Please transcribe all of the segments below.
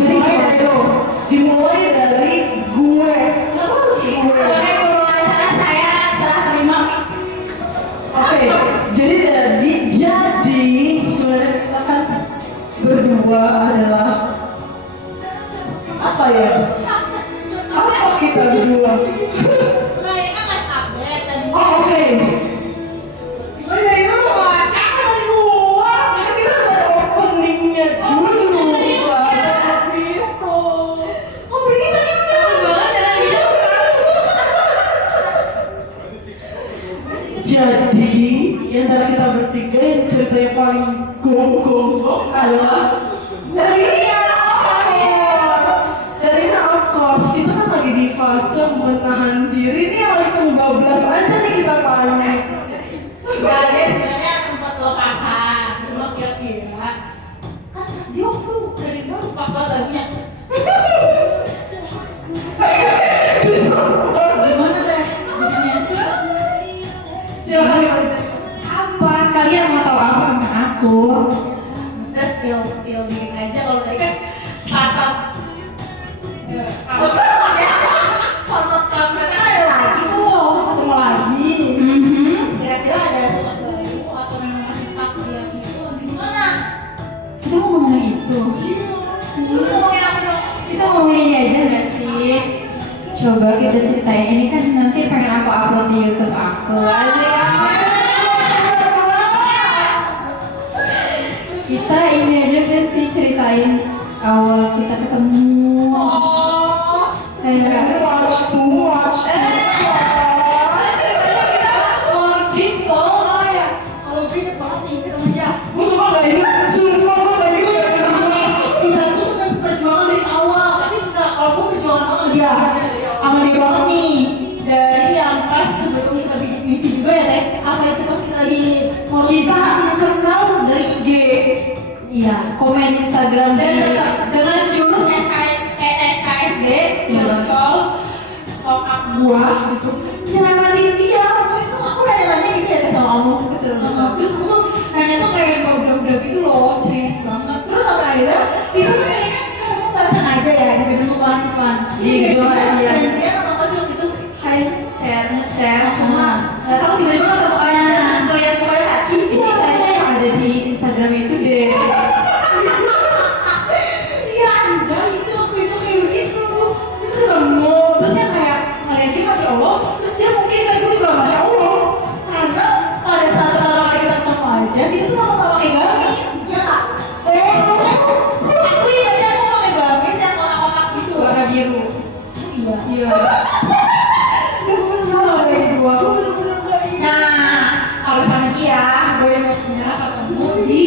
Jadi ayo dimulai dari gue. Kenapa harus gue? Saya salah terima. Oke, jadi sebenarnya kita kan berdua adalah apa ya? Apa kita berdua? Nah, ini kan live update tadi. Oh, oke. Oh ya itu baca dari gua. Kan kita harus ada openingnya dulu. Baru itu. Oh, berarti tadi udah banget ya dia. Jadi yang dari kita bertiga yang cerita yang paling gong adalah dari of course kita kan lagi di fase menahan diri. Ini yang paling 12 aja nih kita panik. Jadi sebenarnya sempat lepasan. Cuma kira-kira kan dia waktu dari baru pas banget lagunya. Gimana deh? Silakan. Apa kalian mau tahu apa sama aku? Sudah skill dikit aja. Kalau tadi kan atas foto kamera ada lagi tuh, ketemu lagi. Kira-kira ada sosok baru atau memang masih stuck di yang itu? Gimana? Kita mau ngomongin itu. Terus ngomongin apa dong? Kita ngomongin ini aja gak sih? Coba kita ceritain, ini kan nanti pengen aku upload di YouTube aku. Asik apa? Kita ini aja gak sih ceritain awal kita ketemu. Kayak Watch to watch. Kalau gini banget nih kita aja. Gue sumpah gak inget. Sumpah gue gak inget. Kita tuh udah seperjuangan dari awal, tapi enggak, kalau gue perjuangan awal dia sama dia banget nih. Dari yang pas sebelum kita bikin misi juga ya Teh. Apa itu pas kita lagi mau kita masih kenal dari IG. Iya, komen Instagram dengan jurus SKSD circle sokap gua gitu. Jangan matiin dia. Waktu itu aku nanya gitu ya sama kamu. Terus aku tuh nanya tuh kayak udah gitu loh, serius banget. Terus sampai akhirnya itu tuh kayaknya kamu nggak sengaja ya di gedung mahasiswa. Di gedung ya. Dia sama pas waktu itu Hai, share sama. Gak tau tiba-tiba ketemu kalian. ngeliat gue hati. Ini kayaknya yang ada di Instagram itu deh. Iya anjay, itu waktu itu kayak begitu. Terus ketemu, terus yang kayak ngeliat dia Masya Allah. Terus dia mungkin kayak gue juga Masya Allah. Karena pada saat pertama kali kita ketemu aja, dia tuh sama-sama kayak gamis. Iya tak? Aku ingat aku pakai gamis yang kotak-kotak gitu. Warna biru. Iya. Iya. Nah, kalau sama dia, gue yang punya ketemu di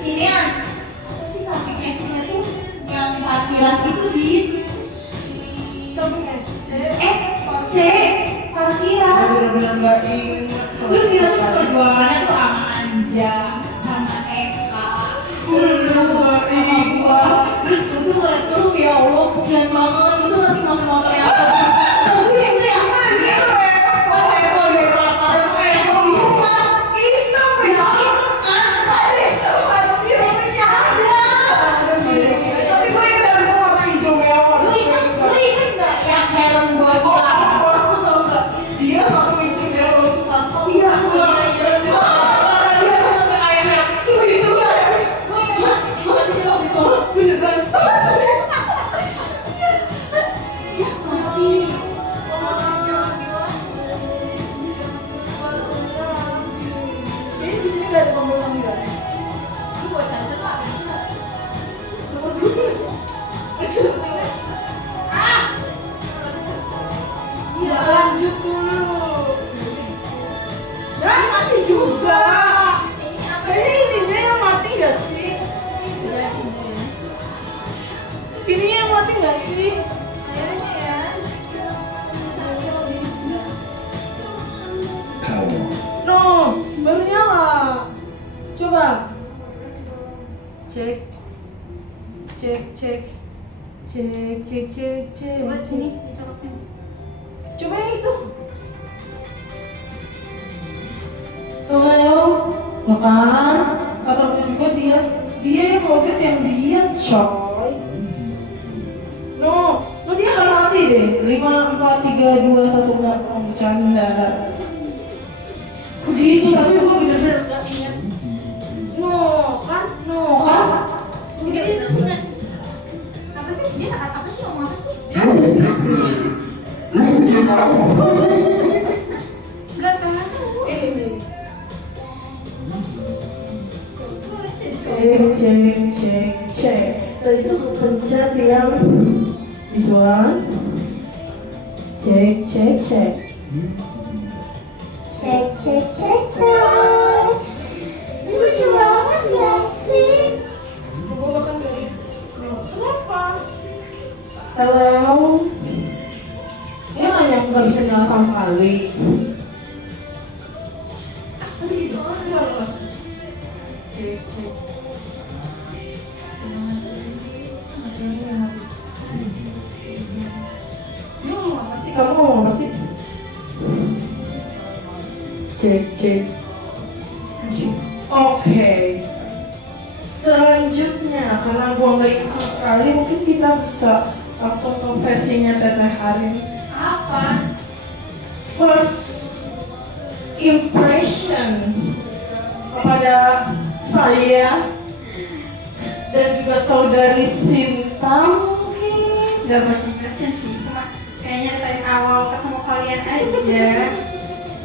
ini yang apa sih samping SC tuh yang parkiran itu di Samping SC. SC parkiran. Bener-bener gak inget. Terus kita tuh perjuangannya tuh sama Anja, sama Eka, Lulu, sama gua. Terus gue tuh ngeliat dulu ya Allah, kesian banget. Gue tuh masih motor yang sama gue itu ya. Lanjut dulu. Dan mati juga. Kayaknya ininya yang mati gak sih? Ini yang mati gak sih? No, baru nyala. Coba. Cek. Coba sini dicolokin. Coba yang itu. Halo, makan. Atau juga dia yang logat yang dia coy. 5, 4, 3, 2, 1 nggak mau bercanda. Begitu tapi gue bener-bener nggak ingat. No kan? Jadi terus kita apa sih? Dia apa sih? Ngomong apa sih? Gak tahu. Cek. Tadi itu kepencet yang this one. Cek. Lucu banget gak sih? Kenapa? Hello. Dia nggak bisa nyala sama sekali. Tapi di soal Cek. Kamu ngomong apa sih? Cek. Oke. Selanjutnya, karena gua nggak ikut sama sekali, mungkin kita bisa langsung ke versinya Teteh Harin. apa? First impression kepada saya dan juga saudari Sinta mungkin. Gak first impression sih, cuma kayaknya dari awal ketemu kalian aja.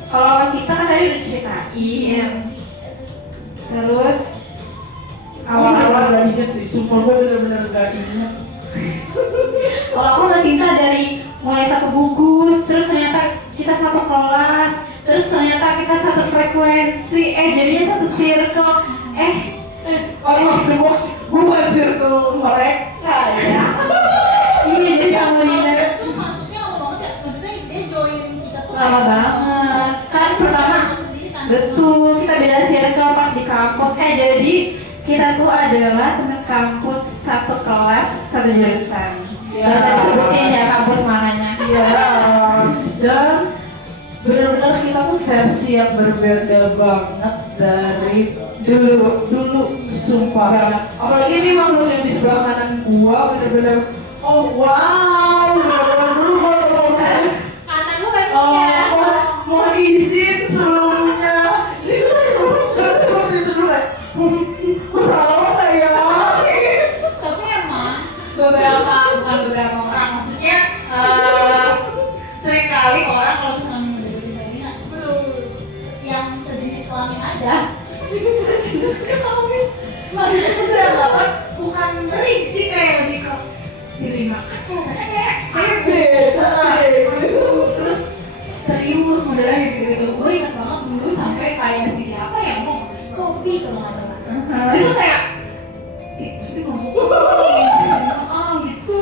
Kalau sama Sita kan tadi udah ceritain. Terus Awal-awal gak inget sih, sumpah gue bener-bener gak inget. kalau aku sama Sinta dari mulai satu bungkus, terus ternyata kita satu kelas, terus ternyata kita satu frekuensi, jadinya satu circle, Kalau gue bukan circle mereka ya. iya jadi sama Linda Itu maksudnya lama banget ya? Maksudnya dia join kita tuh lama banget. Kan pertama sendiri kan? betul kita beda circle pas di kampus, jadi kita tuh adalah teman kampus satu kelas satu jurusan. Ya. Gak usah disebutin ya kampus mananya. Yes, dan benar-benar kita tuh versi yang berbeda banget dari dulu sumpah. Apalagi ini makhluk yang di sebelah kanan gua benar-benar oh wow, benar-benar dulu gua Anak lu kan mohon izin sebelumnya. Ini seperti itu dulu ya. Gua salah nggak ya? tapi emang bukan beberapa orang maksudnya seringkali orang kalau misalnya mendeketin Marina yang sejenis kelamin ada sejenis kelamin maksudnya tuh beranggapan bukan ngeri sih kayak lebih ke siri makan kelihatannya kayak Beda. terus serius modelnya gitu gue ingat banget dulu sampai kayak si siapa ya ngomong Sophie kalau nggak salah itu kayak tapi ngomong gitu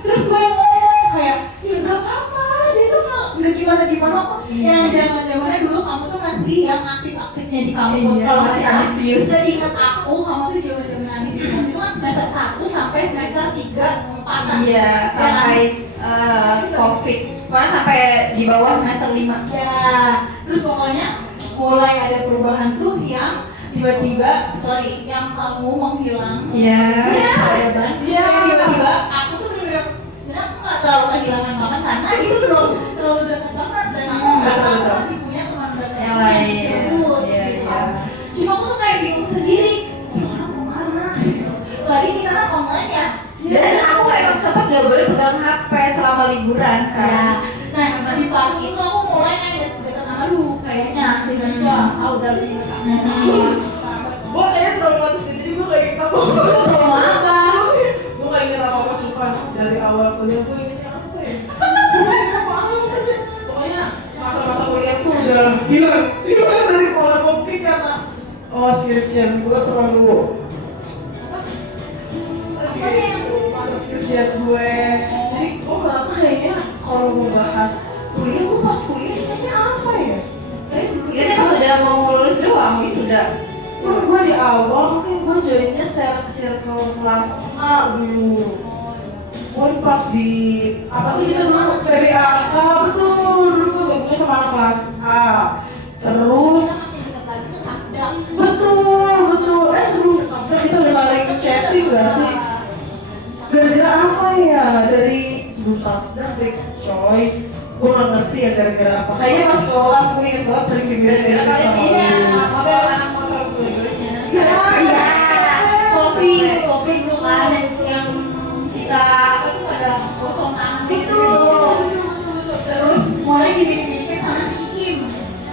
terus gue ngomong kayak ya nggak apa-apa dia tuh nggak gimana kok yang zaman-zamannya dulu kamu tuh masih yang aktif-aktifnya di kampus Iya, kalau masih masih ambisius. seingat aku kamu tuh zaman-zaman ambisius itu kan semester 1 sampai semester 3 4 Iya, sampai COVID. Pokoknya sampai di bawah semester 5. ya terus pokoknya mulai ada perubahan tuh yang tiba-tiba yang kamu menghilang Iya. kan Yes. yang tiba-tiba aku tuh bener-bener sebenarnya aku nggak terlalu kehilangan banget karena itu terlalu dekat banget dan aku merasa aku Betul. masih punya teman dekat Yang yang lain. disebut Iya, gitu iya. kan cuma aku tuh kayak bingung sendiri ini orang kemana lagi kita kan online ya Dan aku emang sempat gak boleh pegang HP selama liburan kan. nah di party itu aku mulai kayak deket sama lu kayaknya sih dan udah lebih dekat Gue kayaknya traumatis deh, jadi gue gak inget apa-apa. Gue gak inget apa-apa sumpah. Dari awal kuliah gue ingetnya apa ya? Gue gak inget apa-apa aja. Pokoknya masa-masa kuliah tuh udah hilang dari pola topik karena skripsian gue terlalu masa skripsian gue. Jadi gue merasa kayaknya kalau gue bahas kuliah, gue pas kuliah kayaknya apa ya? Kayak dulu Ini pas udah mau lulus doang, sudah. gue di awal mungkin gue joinnya circle kelas A dulu. Gue pas di apa sih kita dulu PBAK betul dulu gue gabungnya sama anak kelas A. Terus deket lagi tuh Sabda betul sebelum sampai kita udah saling chatting gak sih? Gara-gara apa ya dari sadar deh coy. Gue gak ngerti ya gara-gara apa. Kayaknya pas kelas gue inget banget sering Gara-gara sama kalian lu. iya anak motor dua-duanya. Iya, Sophie itu kan yang kita apa tuh ada kosong tangan Betul, betul, betul, betul. terus mulai gini-gini sama si Im.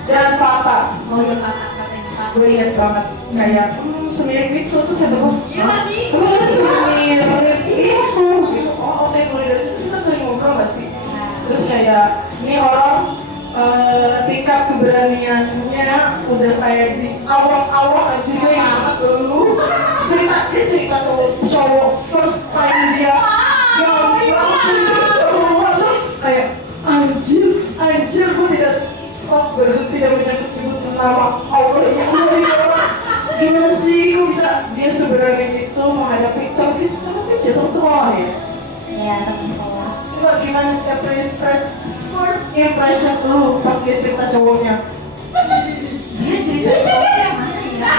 Dan Fata, Oh iya katanya Pak. gue inget banget kayak semirip itu tuh saya bilang, Iya lagi. semirip itu gitu. Oh oke, mulai dari situ kita sering ngobrol gak sih? Terus kayak ini orang tingkat keberaniannya udah kayak di awal-awal aja gue yang banget dulu cerita cowok first time dia semua tuh kayak anjir gue tidak stop berhenti dan menyebut nama Allah yang mulia. Gimana sih kok bisa dia seberani itu menghadapi tapi jatuh sekolah ya? Iya teman sekolah. Coba gimana sih first impression lu pas dia cerita cowoknya? Dia cerita cowoknya mana ya?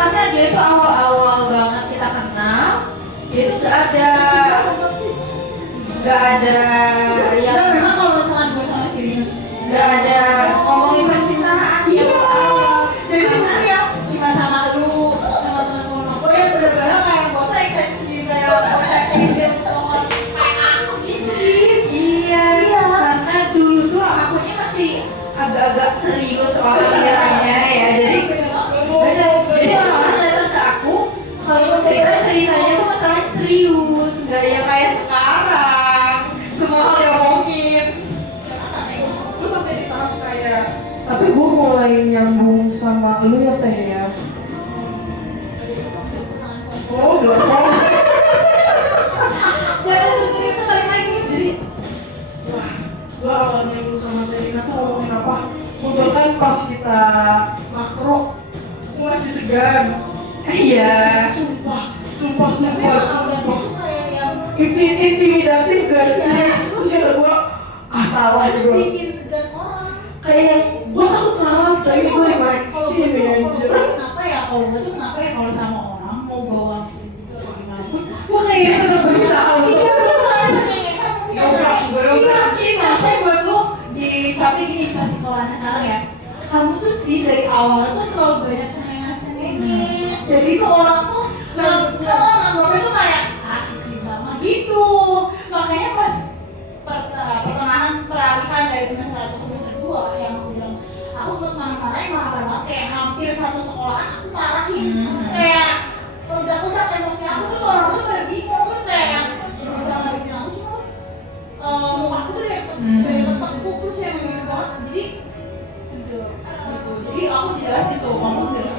Karena dia itu awal-awal banget kita kenal, dia itu gak ada Ya yang memang kalau misalkan gue sama serius gak ada ngomongin percintaan di awal. jadi itu ya cuma sama lu sama teman-teman aku yang bener-bener kayak gue tuh excited sendiri kayak kayak aku gitu Iya, karena dulu tuh akunya masih agak-agak serius orangnya ya. Jadi orang-orang datang ke aku kalau ceritanya tuh sangat serius, nggak yang kayak sekarang semua hal diomongin. Gue sampai di tahap kayak tapi gue mulai nyambung sama lu ya teh ya. Oh udah kok. jangan serius sekali lagi Jadi wah gue awalnya dulu sama Terina tuh ngomongin apa? Udah kan pas kita makro gue masih segan. Iya. Sumpah. itu kayak yang Intimidatif gak sih? Terus ya gue salah harus juga. bikin segan orang Kayak gue takut salah coy, gue dimaksud ya anjir. kenapa ya kalau gue tuh kenapa ya kalau sama orang mau bawa gitu atau gimana pun Gue kayaknya tetap berusaha untuk sampai gue tuh dicapin gini pas di sekolahnya sekarang ya kamu tuh sih dari awal tuh terlalu banyak cengenges jadi tuh orang tuh nanggapnya tuh kayak kiki banget gitu makanya pas pertengahan peralihan dari semester 1 ke semester 2 yang aku bilang aku sempet marah-marahin banget kayak hampir satu sekolahan aku marahin kayak udah emosi aku terus orang tuh pada bingung terus kayak berusaha ngadikin aku cuma muka aku tuh dari ketekuk terus yang gitu banget jadi udah gitu jadi aku dijelasin tuh kamu bilang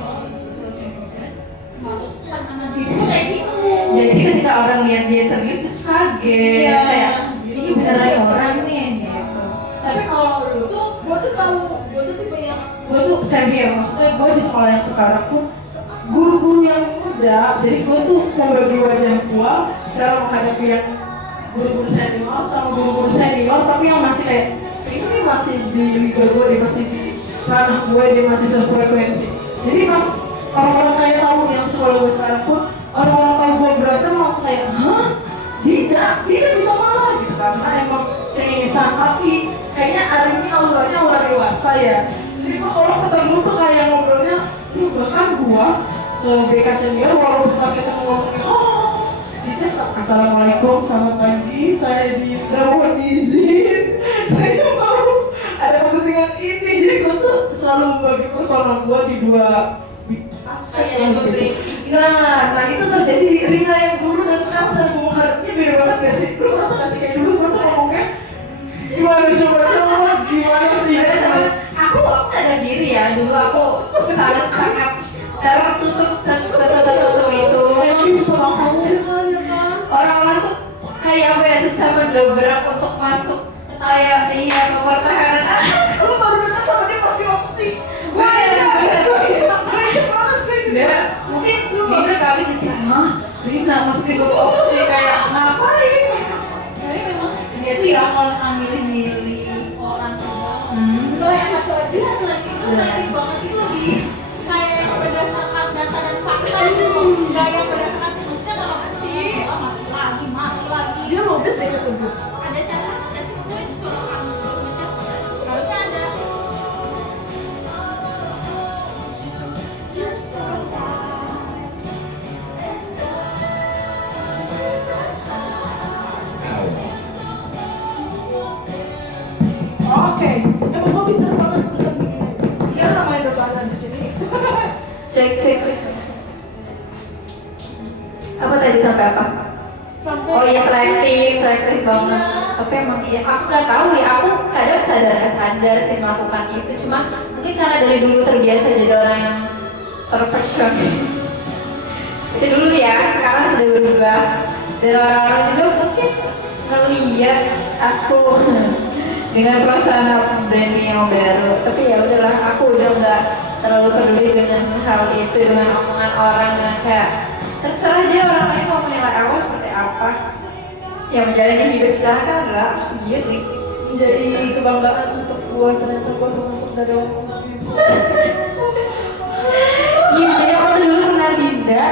masuk pas sama dia kayak gitu Jadi ketika orang lihat dia serius terus kaget, Iya. kayak ini beneran orang nih gitu. tapi kalau lu tuh Gue tuh tahu, gue tuh tipe yang gue tuh semi ya, maksudnya gue di sekolah yang sekarang tuh guru-guru yang muda, jadi gue tuh membagi wajah gue cara menghadapi yang guru-guru senior sama guru-guru senior, tapi yang masih kayak ini masih di liga gue, dia masih di ranah gue, dia masih sefrekuensi. Jadi pas orang-orang kayak tahu yang sekolah gue sekarang pun orang-orang tahu gue berantem langsung kayak hah? Dia bisa marah gitu karena emang cengengesan, tapi kayaknya Arin ini auranya aura dewasa ya. Jadi kok kalau ketemu tuh kayak ngobrolnya, bahkan gua ke BK senior walaupun pas kita ngomongin di chat assalamualaikum selamat pagi saya Dinda mohon izin saya mau ada kepentingan ini, jadi gua tuh selalu membagi persona gua di dua aspek gitu. Nah itu terjadi di Rina yang dulu dan sekarang saya ngomong harapnya beda banget gak sih? Lu merasa gak sih kayak dulu gua tuh ngomongnya gimana coba gimana sih? Aku sadar diri ya, dulu aku sangat tertutup setertutup itu. Orang-orang tuh kayak apa ya, susah mendobrak untuk masuk kayak ke pertahanan. Lu baru dekat sama dia pasti opsi. Gue Mungkin bener kali di sini, ini nggak masukin ke opsi kayak ngapain? jadi memang dia tuh ya kalau milih orang dia selektif itu selektif banget itu lebih kayak yang berdasarkan data dan fakta gitu nggak yang berdasarkan maksudnya kalau mati lagi dia mau tersebut? Ada casan nggak sih maksudnya colokan belum ngecas nggak sih? Harusnya ada. Oke, emang gue pintar banget tulisan begini. Ya namanya depanan di sini. Cek. Apa tadi sampai apa? Sampai Oh iya selektif banget. Tapi emang iya, aku nggak tahu ya. Aku kadang sadar nggak sadar sih melakukan itu. Cuma mungkin karena dari dulu terbiasa jadi orang yang perfeksionis. Itu dulu ya. Sekarang sudah berubah. Dan orang-orang juga mungkin ngeliat aku dengan perasaan branding yang baru. Tapi ya udahlah, aku udah nggak terlalu peduli dengan hal itu, dengan omongan orang, dengan kayak terserah dia orang lain mau menilai aku seperti apa. Yang menjalani hidup sekarang kan adalah aku sendiri. menjadi kebanggaan untuk gue, ternyata gue termasuk dari orang yang Iya, jadi aku tuh dulu pernah Dinda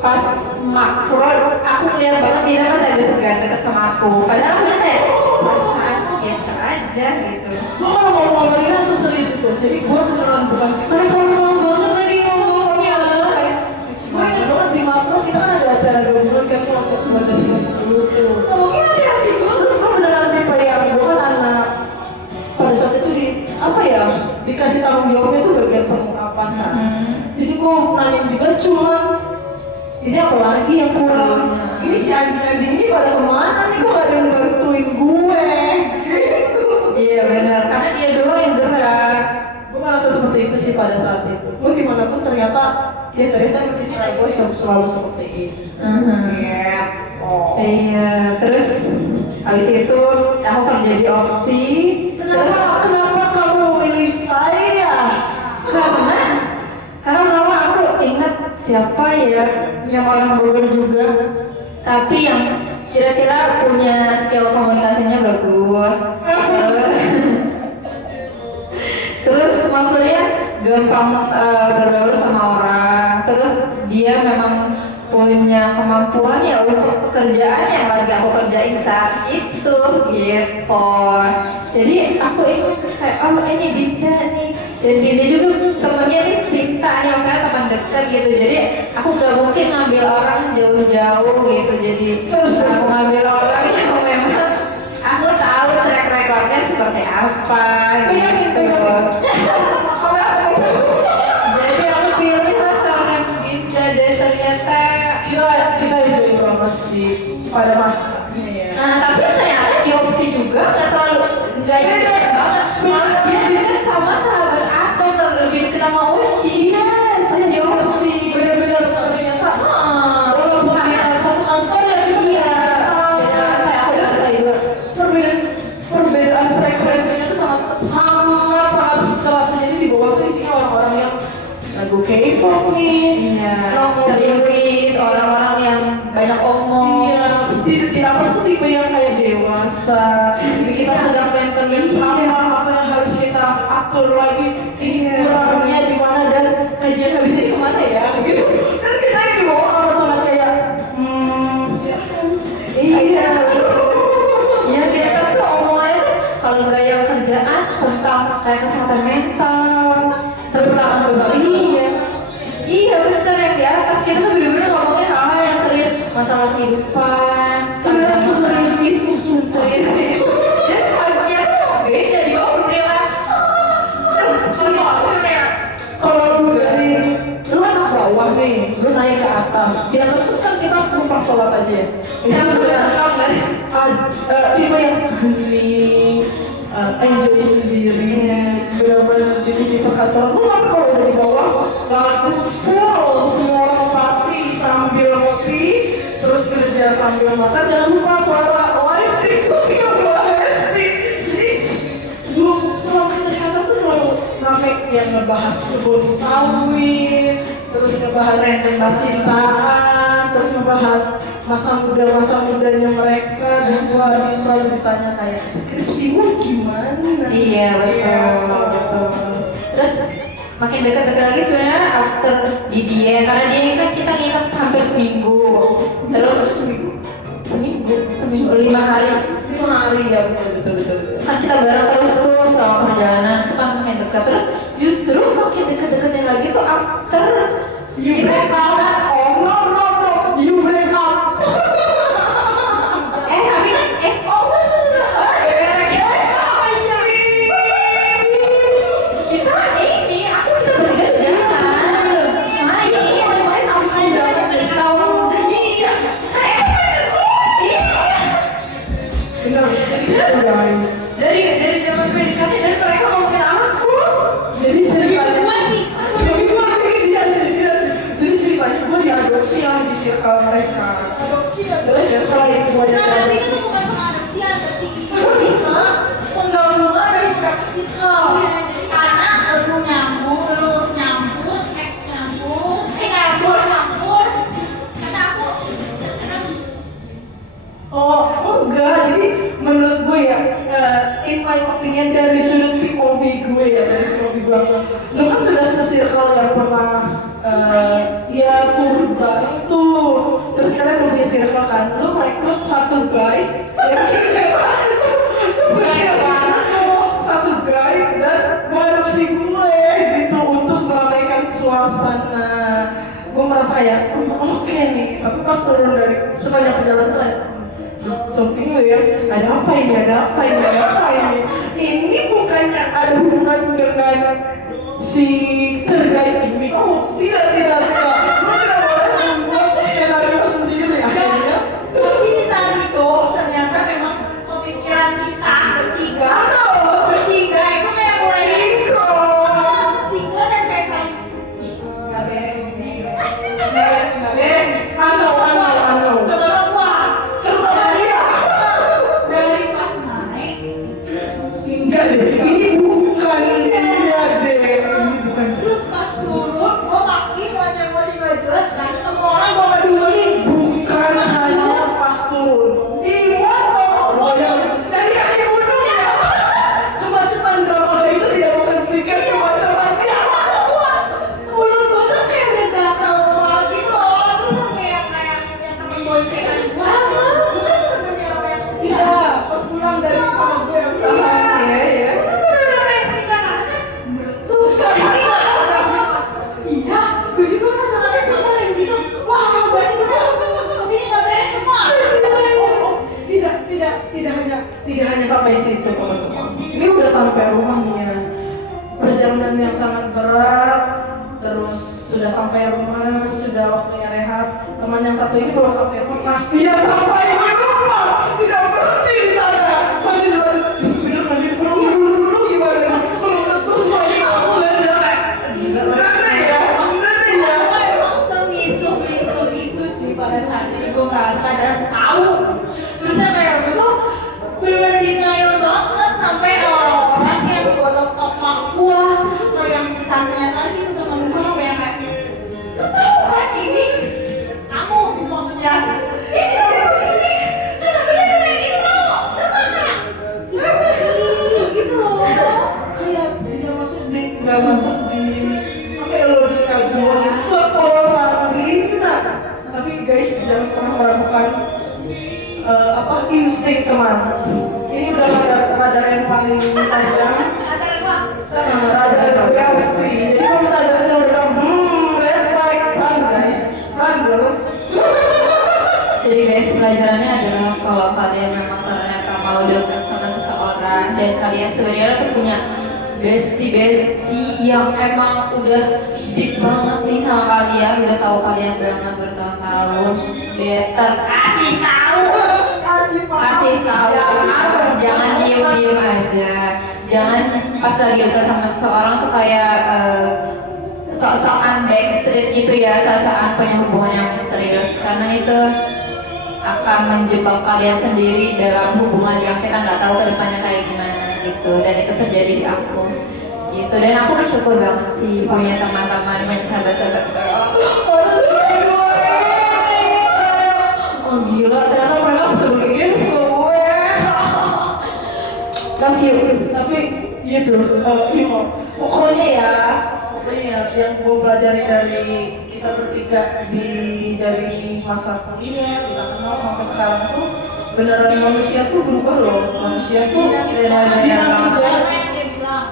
pas makro, aku lihat banget Dinda pas agak segan deket sama aku. Padahal aku kayak perasaan biasa aja gitu. gue kalau ngomong ngomongnya seserius itu, jadi gue beneran bukan Formal banget tadi ngomongnya. gue ingat banget di makro kita kan ada acara gabungan kan kelompok buat dari kelompok dulu tuh. Ngomongnya hati-hati banget. Terus gue beneran tipe yang gue kan anak pada saat itu dikasih tanggung jawabnya tuh bagian pengungkapan kan. Jadi gue nanya juga cuman ini apa lagi yang kurang? Ini si anjing-anjing ini pada kemana nih? Kok gak ada yang bantuin gue? Gitu. Iya benar, karena dia doang yang gerak. Gue ngerasa seperti itu sih pada saat itu. Gue dimanapun ternyata mencintai gue selalu seperti itu. Iya. Oh. Iya, terus habis itu aku kerja di Opsi. Terus Kenapa kamu memilih saya? karena lama aku ingat siapa ya yang orang Bogor juga, tapi yang kira-kira punya skill komunikasinya bagus. Terus maksudnya gampang berbaur sama orang. Terus dia memang punya kemampuan ya untuk pekerjaan yang lagi aku kerjain saat itu gitu. Jadi aku ikut kayak oh ini Dinda nih, dan Dinda juga temennya nih Sinta nih, maksudnya teman dekat gitu. Jadi aku gak mungkin ngambil orang jauh-jauh gitu. Jadi aku ngambil orang yang memang aku tahu track recordnya seperti apa gitu. Jadi aku pilih lah seorang Dinda dan ternyata Kita enjoy banget sih pada masanya ya. nah, tapi ternyata di Opsi juga nggak dekat banget, malah dia dekat sama sahabat aku, lebih dekat sama Uci. Yes, Di Opsi. benar-benar ternyata. Walaupun kita satu kantor ya kita Iya. Beda apa ya, aku nggak tahu juga. perbedaan frekuensinya tuh sangat terasa. Jadi di bawah tuh isinya orang-orang yang lagu K-pop nih. Iya. Serius, orang-orang yang banyak omong. Iya, terus di atas tuh tipe yang kayak dewasa. Ini kita sedang maintenance apa yang harus kita atur lagi. Ini kurangnya di mana dan kajian habis ini kemana ya? Gitu. Dan kita yang di bawah amat sangat kayak siapa? Iya. Iya, di atas tuh omongannya tuh kalau nggak yang kerjaan tentang kayak kesehatan mental, tentang iya bener, yang di atas kita tuh bener-bener ngomongin hal-hal yang serius, masalah kehidupan. Ternyata seserius itu susah. Serius itu. Jadi vibes-nya tuh beda, di bawah bernilai. Kalau lu dari lu anak bawah nih, lu naik ke atas. Di atas tuh kan kita numpang sholat aja ya. Yang sudah setahun kan? Tipe yang hening, enjoy sendiri, benar-benar divisi perkantoran. Lu kan kalau udah di bawah, lagu full, semua orang party sambil ngopi, terus kerja sambil makan. Jangan lupa suara live TikTok yang jadi belum selama kita di kantor tuh selalu rame yang ngebahas kebun sawit, terus ngebahas Random banget. percintaan, terus ngebahas masa mudanya mereka. Dan gua selalu ditanya kayak skripsimu gimana? Iya betul. Terus makin dekat-dekat lagi sebenarnya after di dia, karena dia kan kita nginep hampir seminggu. Terus seminggu iya betul. Kan kita bareng terus tuh selama perjalanan itu kan makin dekat, terus justru makin deket-deketin lagi tuh after You kita break up. No, you break up. tapi kan kita ini aku kita bertiga tuh jangan Main abis undangan kasih tahu. Iya. Benar, jadi gitu guys. dari zaman PDKT dari mereka ngomongin aku. Jadi ceritanya sebagai gue kayak dia sendiri. Jadi ceritanya gue diadopsi lah di circle mereka. Adopsi ya. Terus setelah itu banyak Nah, tapi itu bukan pengadopsian, berarti lebih ke penggabungan dari beberapa circle. Karena lu nyampur, nyampur. Karena aku, Oh enggak, jadi menurut gue ya, in my opinion dari sudut POV gue ya, dari POV gue, lu kan sudah se-circle yang pernah ya turun bareng tuh, terus kalian punya circle kan, lu merekrut satu guy, satu guy dan mengadopsi gue gitu untuk meramaikan suasana. Gue merasa ya, oke nih, tapi pas turun dari sepanjang perjalanan tuh something weird, ada apa ini? Ini bukannya ada hubungan dengan si terkait ini? Oh tidak. Lu tidak boleh membuat skenario sendiri akhirnya. tapi di saat itu ternyata memang pemikiran kita bertiga itu kayak mulai sinkron dan kayak saling nggak beres Ano. terutama dia dari pas naik Enggak deh, ini bukan dia deh. Ini bukan. terus pas turun gua makin wajah-wajah nggak jelas kan semua orang gua pedulin Bukan hanya pas turun. Oh ya, dari kaki gunung ya. Kemacetan drama itu tidak menghentikan kemacetan. Ya. mulut gua tuh kayak udah gatel banget gitu loh terus sampai yang temen boncengan gua bukan cuma boncengan sama yang Iya, pas pulang dari sama gue yang salah. Iya. terus udah kayak sering kanannya meletup iya gue juga merasa katanya sama kayak gitu wah berarti bener ini nggak beres semua Tidak hanya sampai situ teman-teman. Ini udah sampai rumahnya. Perjalanan yang sangat berat. Terus sudah sampai rumah, sudah waktunya rehat. Teman yang satu ini baru sampai rumah. Pas dia sampai di rumah, tidak berhenti di sana. Masih dilanjut. Bener kan dia pulang dulu gimana? Kalau menurut gue semua ini bener ya. Aku emang semisu itu sih pada saat itu gue merasa dan tahu terusnya kayak gitu bener-bener denial banget sampai orang-orang yang gotok-gotok gue atau yang sesatunya lagi tuh temen gue yang kayak lu tahu kan ini kamu maksudnya ini kenapa dia sampai kayak gitu gitu loh Kayak tidak masuk di apa ya logika gue seorang Rina. Tapi guys jangan pernah melakukan insting teman. Ini udah radar yang paling tajam. Radar pasti. Jadi kalau misalnya ada sinyal udah red flag, run guys, run girls. Jadi guys, pelajarannya adalah kalau kalian memang ternyata mau dekat sama seseorang dan kalian sebenarnya tuh punya bestie yang emang udah deep banget nih sama kalian, udah tahu kalian banget bertahun-tahun, better kasih tahu, jangan diem aja, jangan pas lagi dekat sama seseorang tuh kayak sok-sokan backstreet gitu ya, sok-sokan punya hubungan yang misterius, karena itu akan menjebak kalian sendiri dalam hubungan yang kita nggak tahu kedepannya kayak gimana gitu. Dan itu terjadi di aku gitu, dan aku bersyukur banget sih punya teman-teman, punya sahabat-sahabat. Oh gila, ternyata mereka seruin sama gue. Love you. Tapi gitu, pokoknya ya yang gue pelajari dari kita bertiga dari masa kuliah kita kenal sampai sekarang tuh beneran manusia tuh berubah loh. Manusia tuh dinamis banget.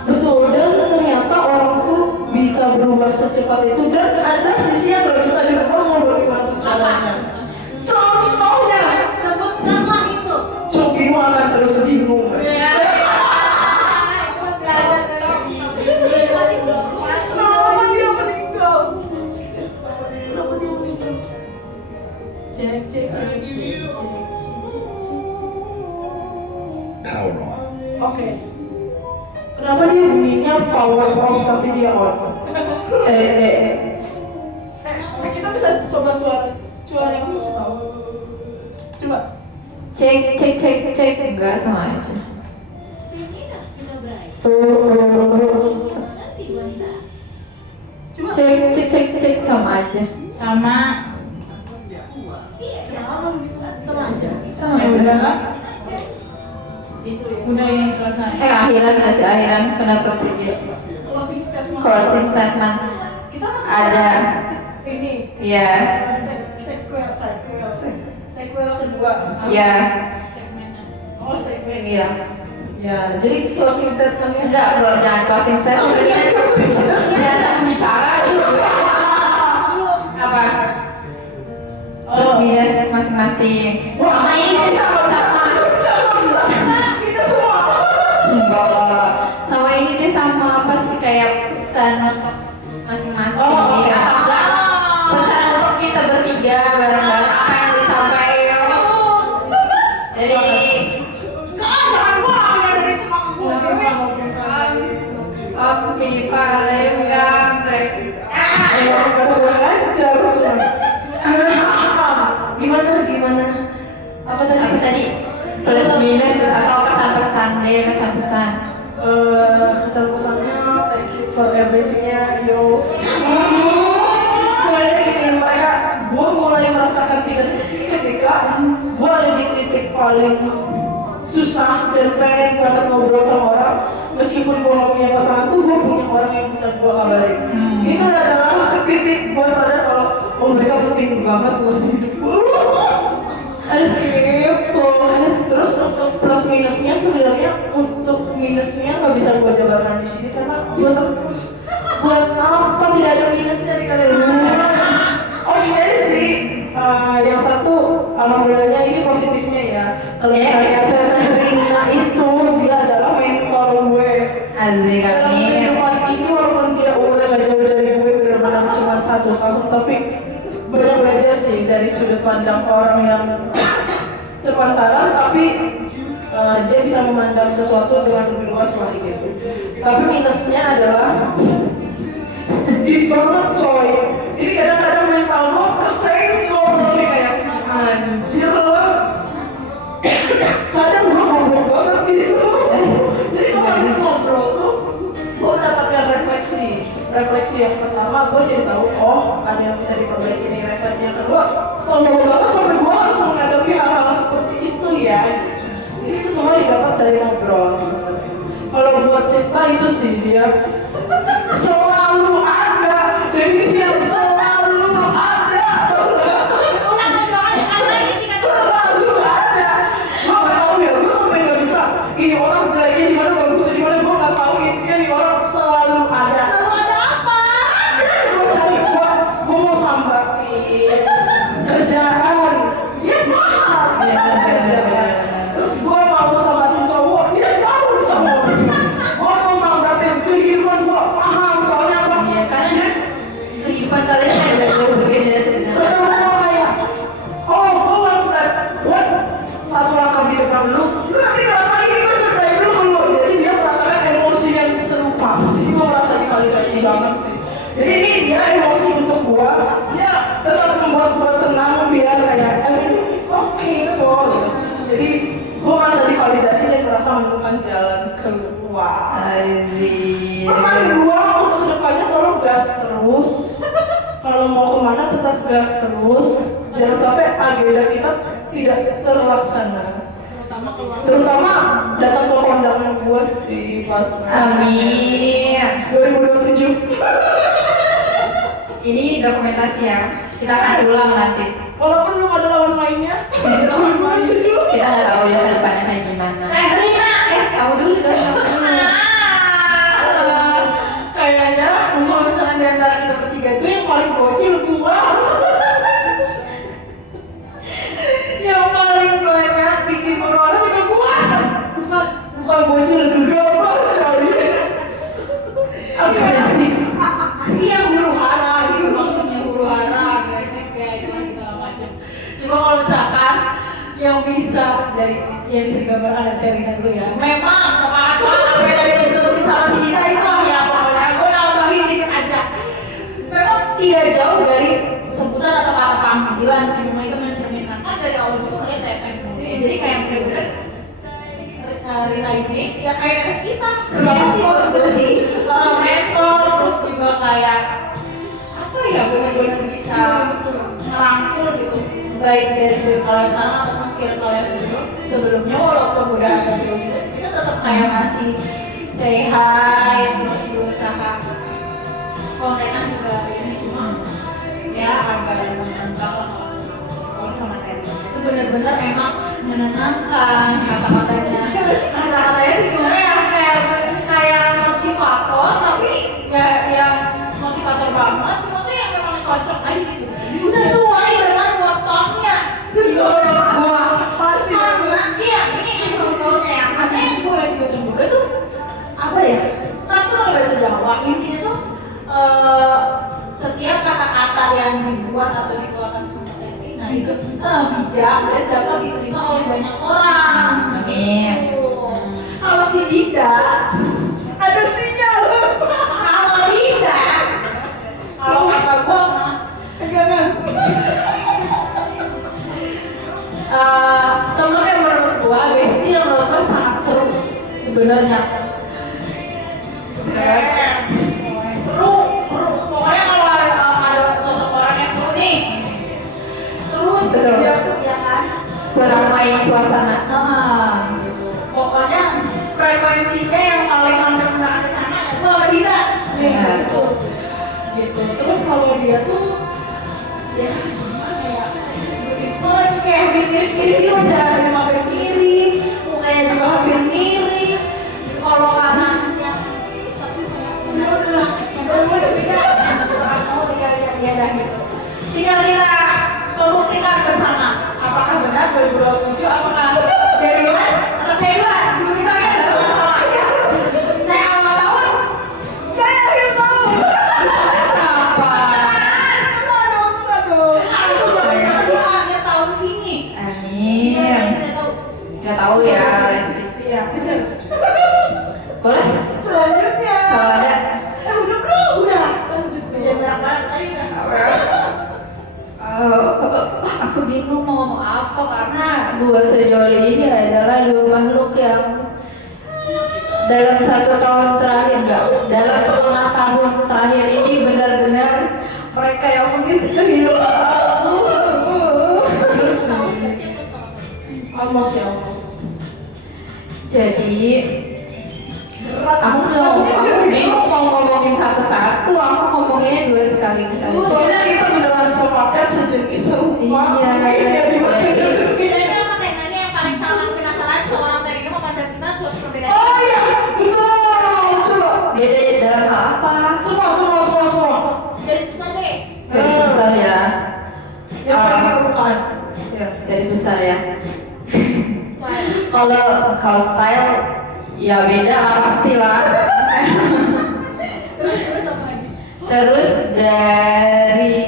Betul, dan ternyata orang tuh bisa berubah secepat itu, dan ada sisi yang gak bisa dirubah. Mau bagaimana tuh caranya? Contohnya, Sebutkanlah itu. Cobi akan terus bingung. Kenapa dia meninggal? Kenapa dia meninggal? Cek. Oke. Kenapa dia bunyinya power off tapi dia on? Kita bisa coba suara yang lucu tahu. Coba. Cek, enggak sama aja. Coba. Cek sama aja. Sama. Kenapa begitu? Sama aja. Sama aja. Itu ya. Udah ini selesai. Akhiran penutup video. Closing statement. Closing statement. Kita masih Ada. Ini. Iya. Sequel kedua. Iya. Oh, segmen ya. Ya, jadi closing statementnya. Enggak, jangan closing statement. Biasa bicara tuh. Apa? Plus minus masing-masing. Sama ini sama. Kita semua. Enggak. Sama ini deh sama apa sih kayak pesan untuk masing-masing. Oh, oke. Atau enggak pesan untuk kita bertiga bareng-bareng apa yang disampaikan. Jadi Oke, Pak Gambrek. Emang kurang ajar semua. Gimana? Apa tadi? Plus minus atau kesan-pesan deh, kesan-pesan. Kesan-pesannya thank you for everything-nya, yo. Sebenarnya gini, gue mulai merasakan tidak sepi ketika gue ada di titik paling susah dan pengen banget ngobrol sama orang. Meskipun gue gak punya pasangan tuh, gue punya orang yang bisa gue kabarin. Itu adalah titik gue sadar kalau mereka penting banget buat hidup gue. Gitu. Terus untuk plus minusnya sebenarnya, untuk minusnya nggak bisa gue jabarkan di sini karena buat apa tidak ada minusnya di kalian. Oh iya sih, yang satu alhamdulillahnya ini positifnya ya. Kalau ternyata Rina itu dia adalah mentor gue. Asik, Dalam amin. kehidupan ini walaupun dia umurnya gak jauh dari gue, benar-benar cuma 1 tahun, tapi banyak belajar sih dari sudut pandang orang yang sepantaran, tapi dia bisa memandang sesuatu dengan lebih luas lah gitu. Tapi minusnya adalah deep banget coy. Ini kadang-kadang mental lo tersenggol nih kayak anjir lah. Sadar gue ngobrol banget gitu. Jadi kalau habis ngobrol tuh gue mendapatkan refleksi yang pertama, gue jadi tahu oh ada yang bisa diperbaiki nih. Refleksi yang kedua, ngobrol banget sampai gue harus menghadapi hal-hal seperti itu ya. Jadi itu semua didapat dari ngobrol sebenarnya. Kalau buat Sinta itu sih dia selalu ada, definisi yang selalu ada. Selalu ada. Gue gak tahu ya, gue sampai gak bisa ini orang jeleknya di mana, bagusnya di mana, gue gak tahu intinya nih orang selalu ada. Gue cari, gue mau sambatin kerjaan, dia mahal. Terus gue mau sambatin cowok, dia tahu cowok. Gue mau sambatin kehidupan gue paham soalnya apa? Iya, karena kehidupan kalian agak jauh berbeda sebenarnya. Betul-betul kayak, oh gue satu langkah di depan lu nanti ngerasain gue ceritain dulu ke lu. Jadi dia merasakan emosi yang serupa. Gue merasa divalidasi banget sih. Jadi ini dia emosi untuk gue, dia tetap membuat gue senang biar kayak everything is okay kok gitu. Jadi gue merasa divalidasi dan merasa menemukan jalan keluar. Asik. Pesan gue untuk kedepannya tolong gas terus. Kalau mau kemana tetap gas terus. Jangan sampai agenda kita tidak terlaksana. Terutama datang ke kondangan gue sih pas Amin. 2027. Ini dokumentasi ya. Kita akan ulang nanti. Walaupun belum ada lawan mainnya. Kita Bukan bocil gegabah coy. Agresif. Iya huru hara gitu maksudnya huru hara agresif kayak gitu segala macam. Cuma kalau misalkan yang bisa digambarkan dari telinga gue ya. Memang semangat banget apa yang tadi disebutin sama si Dina itu lah ya pokoknya. Gue nambahin dikit aja. Memang tidak jauh dari sebutan atau kata panggilan sih. Memang itu mencerminkan kan dari awal itu mulai kayak jadi kayak bener-bener Rina ini ya kayak kita terus sih mentor terus juga kayak apa ya benar-benar bisa merangkul gitu baik dari segi kalian sekarang atau masih kalian sebelumnya walaupun udah agak jauh gitu kita tetap kayak masih say hi terus berusaha kontekan juga ini cuma ya agak menentang kalau sama Terry itu benar-benar emang menenangkan kata-katanya gimana ya kayak motivator tapi ya yang motivator banget cuma tuh yang memang cocok aja gitu sesuai dengan waktunya Wah, pasti karena iya ini contohnya ya karena yang gue lagi juga tuh apa ya kan tuh bahasa Jawa intinya tuh setiap kata-kata yang dibuat atau dikeluarkan sama Terry nah itu bijak dan dapat diterima oleh banyak orang. Amin. Kalau si Dinda ada sinyal. kalau Dinda kalau kata gue mah Jangan. temen yang menurut gue bestie yang menurut gue sangat seru sebenarnya seru pokoknya kalau ada sosok orang yang seru nih terus Betul. dia tuh ya kan Beramai suasana. pokoknya frekuensinya yang paling hampir ke sana itu sama Dinda gitu gitu terus kalau dia tuh ya gimana ya sebagai kayak mirip-mirip gitu aja hampir mirip mukanya juga hampir mirip gitu kalau karena yang tapi saya iya dah gitu tinggal kita membuktikan bersama apakah benar 2027 apakah dari luar atau saya luar dulu kita kan saya awal tahun Saya akhir tahun. aduh jangan-jangan dia akhir tahun ini Amin. tidak tahu Gak tahu ya. Iya, bisa. Boleh? Selanjutnya. Kalau ada. Udah belum? udah lanjut aja berangkat ayo Aku bingung mau ngomong apa karena dua sejoli ini adalah dua makhluk yang dalam 1 tahun terakhir enggak dalam setengah tahun terakhir ini benar-benar mereka yang mengisi kehidupan aku. terus tahun gak sih terus tahun Almost ya, almost. Jadi Berat. aku bingung mau ngomongin satu-satu, aku ngomonginnya dua sekali saja. Soalnya kita beneran sepakat sejenis serupa. Iya. bedanya apa temanya yang paling sangat penasaran seorang Terry ini memandang kita suatu perbedaan Oh iya, betul. Coba. Beda dalam hal apa? Semua. dari besar deh Garis besar ya. Yang paling permukaan. Ya. Garis besar ya. selain Kalau style ya beda lah pastilah. terus apa lagi Terus dari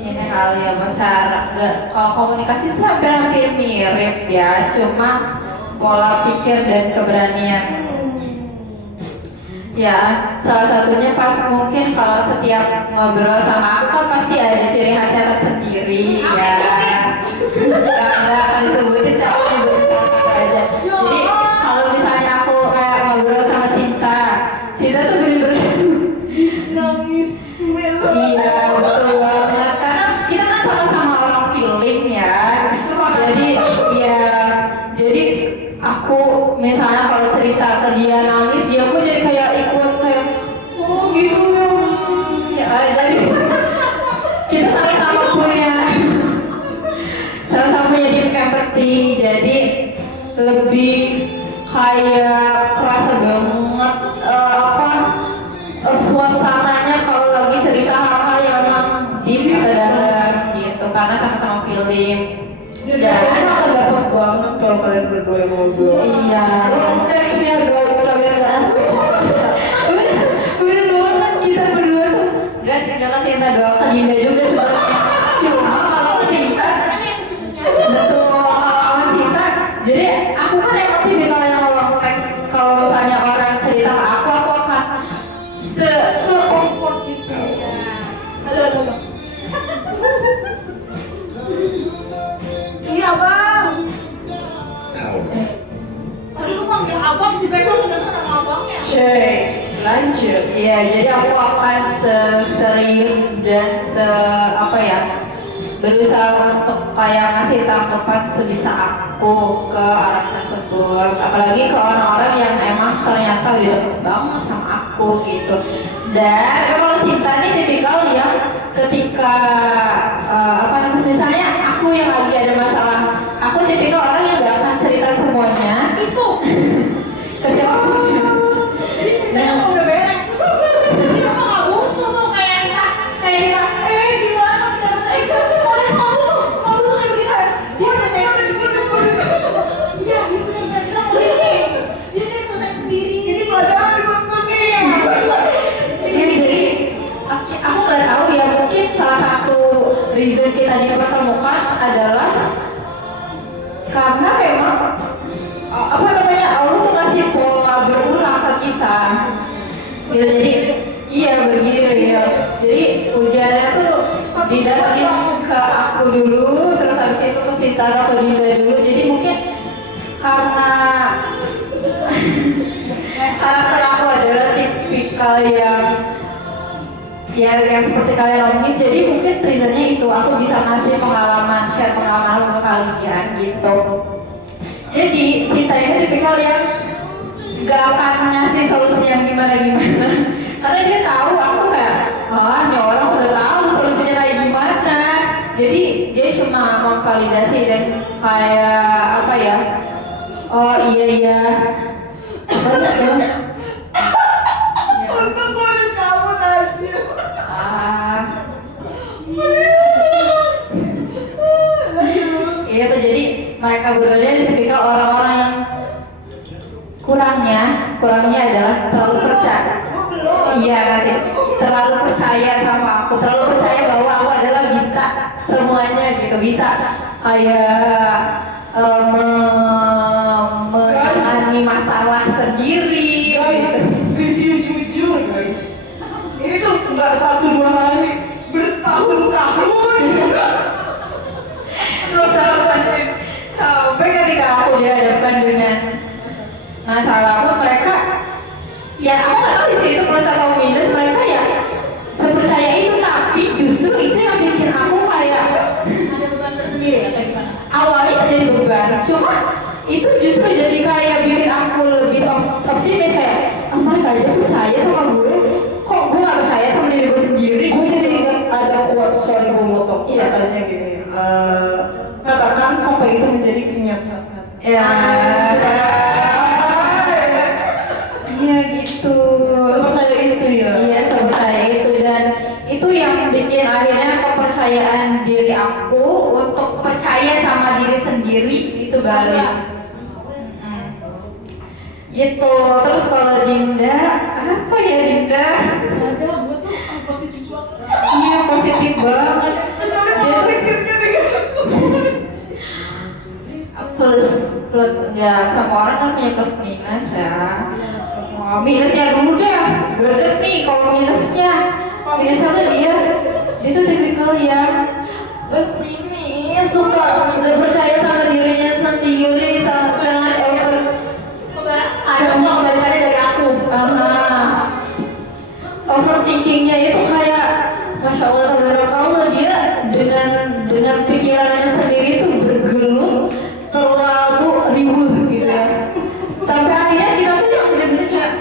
ini hal ya masyarakat. Kalau komunikasi sih hampir mirip ya, cuma pola pikir dan keberanian. Ya, salah satunya pas mungkin kalau setiap ngobrol sama aku kan pasti ada ciri khasnya tersendiri ya. Nggak akan disebutin siapa nyebut apa aja. Jadi kalau misalnya aku kayak ngobrol sama Sinta tuh bener-bener Nangis. Melo. iya betul banget karena kita kan sama-sama orang feeling ya. Jadi aku misalnya kalau cerita ke dia nangis dia pun jadi kayak ikut kayak oh gitu ya jadi kita sama-sama punya deep empathy jadi lebih kayak kerasa banget suasananya kalau lagi cerita hal-hal yang memang deep ke dalam gitu karena sama-sama feeling Dan akan dapat banget kalau kalian berdua yang ngobrol. Iya. Konteksnya guys, kalian nggak langsung. Bener banget kita berdua tuh. Enggak sih, enggak kasih Sinta doang, ke Dinda juga sebenarnya. Cuma kalau ke Sinta, betul kalau sama Sinta, jadi aku kan emang tipikal yang ngomong teks. Kalau misalnya orang cerita ke aku akan Se-comfort itu. Halo, halo. Iya bang. Aduh, manggil abang juga dong, dengan nama abangnya. Cek, lanjut. Iya, jadi aku akan serius dan apa ya, berusaha untuk kayak ngasih tanggapan sebisa aku ke orang tersebut, apalagi ke orang-orang yang emang ternyata udah deket banget sama aku gitu. Dan kalau Sinta ini tipikal yang ketika apa namanya, misalnya aku yang lagi ada masalah, aku tipikal orang yang gak akan cerita semuanya Itu. ke siapapun. Jadi ceritanya kalau udah beres. Jadi mama nggak butuh tuh kayak kita, gimana kita kamu tuh kayak begitu ya. Dia selesai begitu. Iya, benar-benar kita murid. Jadi dia selesai sendiri. Ini pelajaran buat nih. Ya, jadi aku nggak tahu ya, mungkin salah satu reason kita dipertemukan adalah karena memang apa namanya, Allah tuh ngasih pola berulang ke kita gitu. Jadi iya begini ya, jadi ujiannya tuh didatengin ke aku dulu, terus habis itu ke Sinta, ke Dinda dulu. Jadi mungkin karena karakter aku adalah tipikal yang seperti kalian omongin, jadi mungkin reasonnya itu aku bisa ngasih pengalaman, share pengalaman ke kalian gitu. Jadi Sinta ini tipikal yang gak akan ngasih solusi yang gimana-gimana karena dia tahu aku kayak, ini orang udah tahu solusinya kayak gimana. Jadi dia cuma memvalidasi dan kayak apa ya, oh iya banyak dong. Untung gue udah cabut aja. Iya tuh, jadi mereka berdua ini tipikal orang-orang yang kurangnya adalah terlalu percaya. Iya nanti terlalu percaya sama aku, terlalu percaya bahwa aku adalah bisa semuanya gitu, bisa kayak menangani masalah sendiri. Guys, review jujur guys. Ini tuh nggak 1-2 hari, bertahun-tahun. Terus Sampai ketika aku dihadapkan dengan masalah pun mereka, ya aku nggak tahu sih itu plus atau minus, mereka ya sepercaya itu, tapi justru itu yang bikin aku kayak Ada beban tersendiri ya, kayak gimana? awalnya jadi beban, cuma itu justru jadi kayak bikin aku lebih optimis, kayak mereka aja percaya sama gue, kok gue gak percaya sama diri gue sendiri. gue jadi ingat ada quote, sorry gue motong, Iya. katanya gini, katakan sampai itu menjadi kenyataan. Ya, iya gitu. Seperti itu ya. Iya, seperti itu, dan itu yang bikin akhirnya kepercayaan diri aku untuk percaya sama diri sendiri itu balik. Gitu. Terus kalau Dinda, apa ya Dinda? Ada, gue tuh positif banget. Iya, positif banget. Dia mikirnya dengan semua. Plus enggak, semua orang kan punya plus minus ya. Oh, minusnya dulu deh, greget nih kalau minusnya tuh dia tuh tipikal yang pesimis, suka nggak percaya sama dirinya sendiri, sangat ada semua belajarnya dari aku. Overthinkingnya itu kayak Masya Allah tabarakallah, dia dengan pikirannya sendiri itu bergelut terlalu riuh gitu ya, sampai akhirnya kita tuh yang bener-bener kayak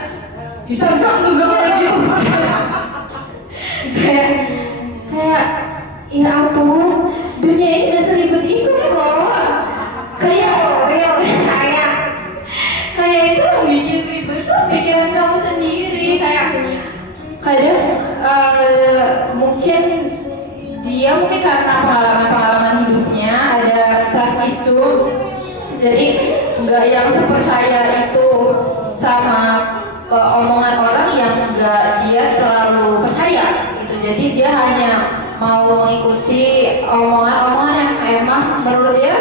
bisa enggak kayak gitu. kayak ya ampun, dunia ini gak seribet itu kok trust isu. Jadi nggak yang sepercaya itu sama omongan orang yang nggak dia terlalu percaya gitu. Jadi dia hanya mau mengikuti omongan-omongan yang emang menurut dia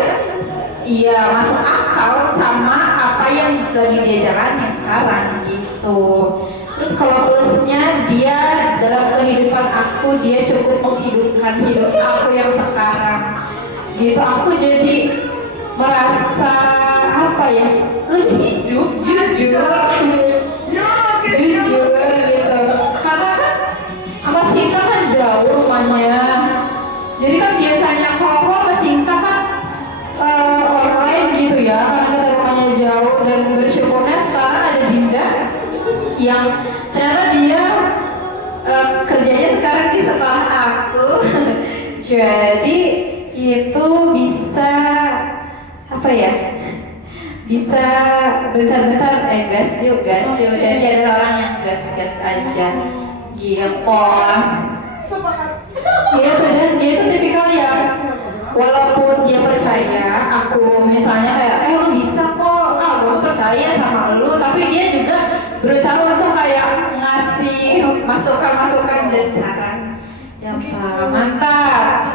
iya masuk akal sama apa yang lagi dia jalanin sekarang gitu. Terus kalau plusnya dia dalam kehidupan aku dia cukup menghidupkan hidup aku yang sekarang gitu. Aku jadi merasa apa ya, lebih hidup jujur gitu. Karena kan sama Sinta kan jauh rumahnya, jadi kan biasanya kalau sama Sinta kan online gitu ya, karena kita rumahnya jauh. Dan bersyukurnya sekarang ada Dinda yang ternyata dia kerjanya sekarang di sekolah aku. Jadi itu bisa apa ya, bisa bentar-bentar gas yuk dan dia adalah orang yang gas aja gitu. Sepakat. Dan dia itu tipikal yang walaupun dia percaya aku misalnya kayak lu bisa kok, lu percaya sama lu, tapi dia juga berusaha untuk kayak ngasih masukan dan saran yang mantap.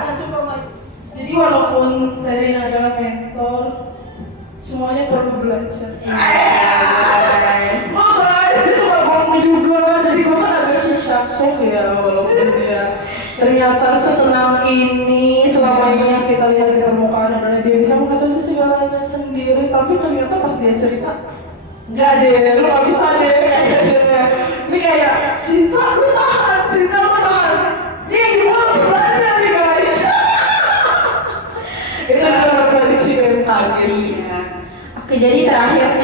Jadi walaupun Terin adalah mentor, semuanya perlu belajar. Makanya dia suka ngomong juga, jadi gue kan agak shock ya, walaupun dia ternyata setenang ini selama ini yang kita lihat di permukaan adalah dia bisa mengatasi segalanya sendiri, tapi ternyata pas dia cerita enggak deh, lu gak bisa deh. Ini kayak Sinta lu tahan. Ini yang dimulai sebenarnya nih guys. Itu adalah prediksi BMKG. Iya. Oke, jadi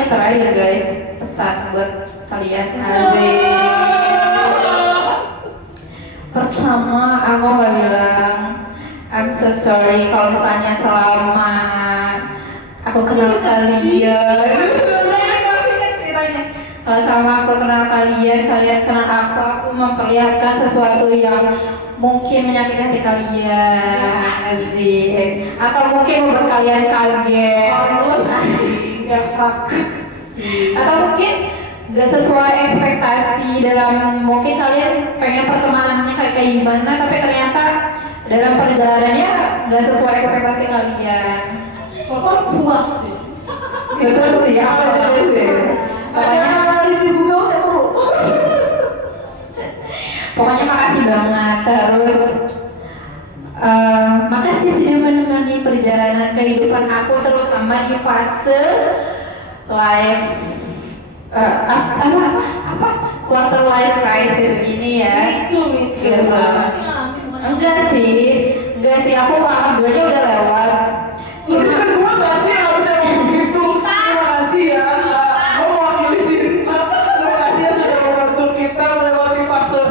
terakhir guys, pesan buat kalian. Pertama, aku mau bilang I'm so sorry kalau misalnya selama aku kenal kalian. Kalau sama aku kenal kalian kenal aku memperlihatkan sesuatu yang mungkin menyakitkan hati kalian, asik. Atau mungkin membuat kalian kaget, atau mungkin gak sesuai ekspektasi dalam mungkin kalian pengen pertemanannya kayak gimana, tapi ternyata dalam perjalanannya gak sesuai ekspektasi kalian. Soalnya puas sih. Betul sih, aku juga sih. Pokoknya makasih banget. Terus makasih sudah menemani perjalanan kehidupan aku, terutama di fase life quarter life crisis ini ya. Gitu. Enggak sih, aku alhamdulillah udah lewat. Tapi kan gue gak sih harusnya begitu. Terima kasih ya, gue mewakili Sinta. Terima kasih ya sudah membantu kita melewati fase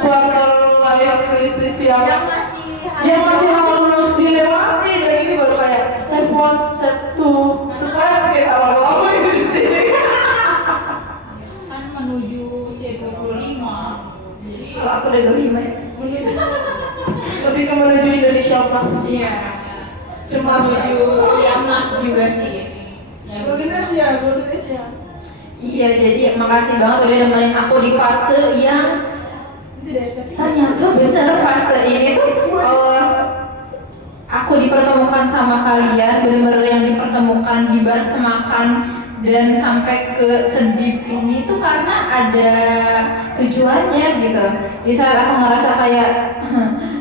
quarter life crisis yang masih harus dilewati. Dan ini baru kayak step 1, step 2, step kita lama-lama ini di sini. Kan menuju usia 25. Jadi Kalau aku udah 25 ya. Lebih ke menuju Indonesia Mas. iya. Cemas Menuju usia emas juga sih. Golden aja. Iya, jadi makasih banget udah nemenin aku di fase yang ternyata bener fase ini tuh aku dipertemukan sama kalian, bener-bener yang dipertemukan, dibersemakan dan sampai ke sedih ini tuh karena ada tujuannya gitu. Di saat aku ngerasa kayak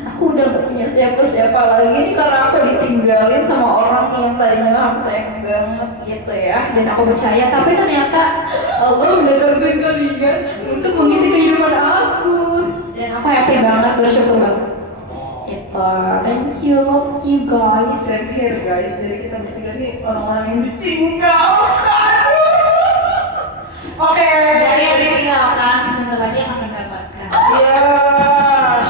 aku udah gak punya siapa-siapa lagi nih karena aku ditinggalin sama orang yang tadinya aku sayang banget gitu ya, dan aku percaya, tapi ternyata Allah udah gabung kalian untuk mengisi kehidupan aku, dan aku happy banget, bersyukur banget gitu. Thank you, love you guys. Same here guys, jadi kita bertiga nih orang-orang yang ditinggalkan. Oke. Dari yang ditinggalkan sebentar lagi akan mendapatkan. Iya.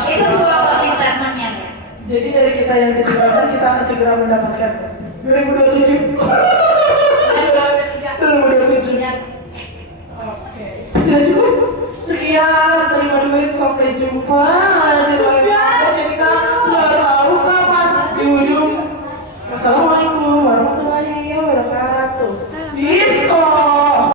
Itu sebuah closing statement-nya, guys. Jadi dari kita yang ditinggalkan kita akan segera mendapatkan 2027. 2027. Oke. Sudah cukup? Sekian, terima duit, sampai jumpa di